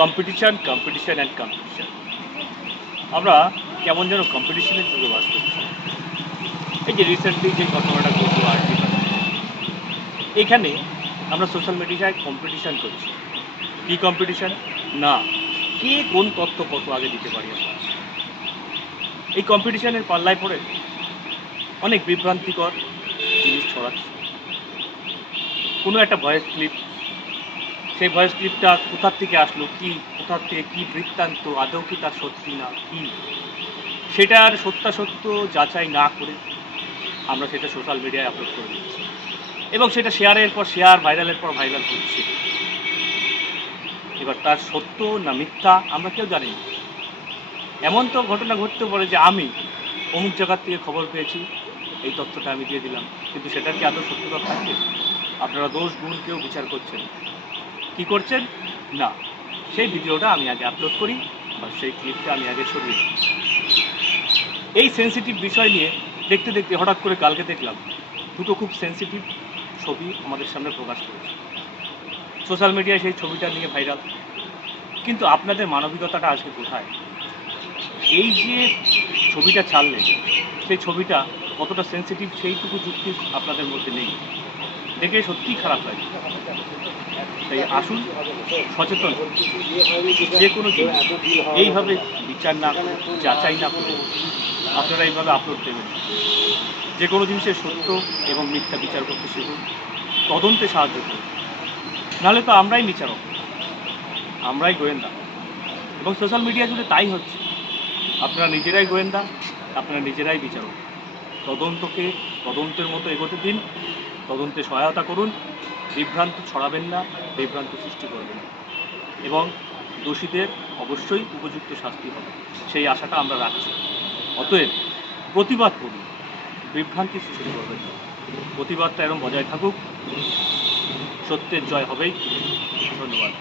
Competition competition and competition. আমরা কেমন যেন কম্পিটিশনের যুগে বাস করছি। এই যে রিসেন্টলি যে ঘটনাটা ঘটলো আর্টিকেল, এখানে আমরা সোশ্যাল মিডিয়ায় কম্পিটিশন করছি। কি কম্পিটিশন? না, কে কোন তথ্য কত আগে দিতে পারি আমরা। এই কম্পিটিশনের পাল্লায় পড়ে অনেক বিভ্রান্তিকর জিনিস ছড়াচ্ছে। কোনো একটা ভয়েস ক্লিপ, সেই ভয়েস ক্লিপটা কোথার থেকে আসলো, কোথার থেকে কী বৃত্তান্ত, আদৌ কি তার সত্যি না কি, সেটার সত্যাসত্য যাচাই না করে আমরা সেটা সোশ্যাল মিডিয়ায় আপলোড করে দিচ্ছি এবং সেটা শেয়ারের পর শেয়ার, ভাইরালের পর ভাইরাল হচ্ছে। এবার তার সত্য না মিথ্যা আমরা কেউ জানি না। এমন তো ঘটনা ঘটতে পারে যে আমি অমুক জায়গার থেকে খবর পেয়েছি, এই তথ্যটা আমি দিয়ে দিলাম, কিন্তু সেটার কি আদৌ সত্যতা থাকবে? আপনারা দোষ গুণ কেউ বিচার করছেন, কি করছেন? না, সেই ভিডিওটা আমি আগে আপলোড করি বা সেই ক্লিপটা আমি আগে ছড়িয়ে দিই। এই সেন্সিটিভ বিষয় নিয়ে দেখতে দেখতে হঠাৎ করে কালকে দেখলাম দুটো খুব সেন্সিটিভ ছবি আমাদের সামনে প্রকাশ করেছে। সোশ্যাল মিডিয়ায় সেই ছবিটা নিয়ে ভাইরাল, কিন্তু আপনাদের মানবিকতাটা আজকে কোথায়? এই যে ছবিটা ছাড়লেন, সেই ছবিটা কতটা সেন্সিটিভ সেইটুকু যুক্তি আপনাদের মধ্যে নেই। দেখে সত্যিই খারাপ লাগে। তাই আসুন সচেতন, যে কোনো জিনিস এইভাবে বিচার না করে, যাচাই না করে আপনারা এইভাবে আপলোড দেবেন। যে কোনো জিনিসের সত্য এবং মিথ্যা বিচার করতে শিখুন, তদন্তে সাহায্য করুন। নাহলে তো আমরাই বিচারক, আমরাই গোয়েন্দা, এবং সোশ্যাল মিডিয়া জুড়ে তাই হচ্ছে। আপনারা নিজেরাই গোয়েন্দা, আপনারা নিজেরাই বিচারক। তদন্তের মতো এগোতে দিন, তদন্তে সহায়তা করুন, বিভ্রান্ত ছড়াবেন না, বিভ্রান্ত সৃষ্টি করবেন না, এবং দোষীদের অবশ্যই উপযুক্ত শাস্তি হবে, সেই আশাটা আমরা রাখছি। অতএব প্রতিবাদ করুন, বিভ্রান্তি সৃষ্টি করবেন না। প্রতিবাদটা এরকম বজায় থাকুক, সত্যের জয় হবেই। ধন্যবাদ।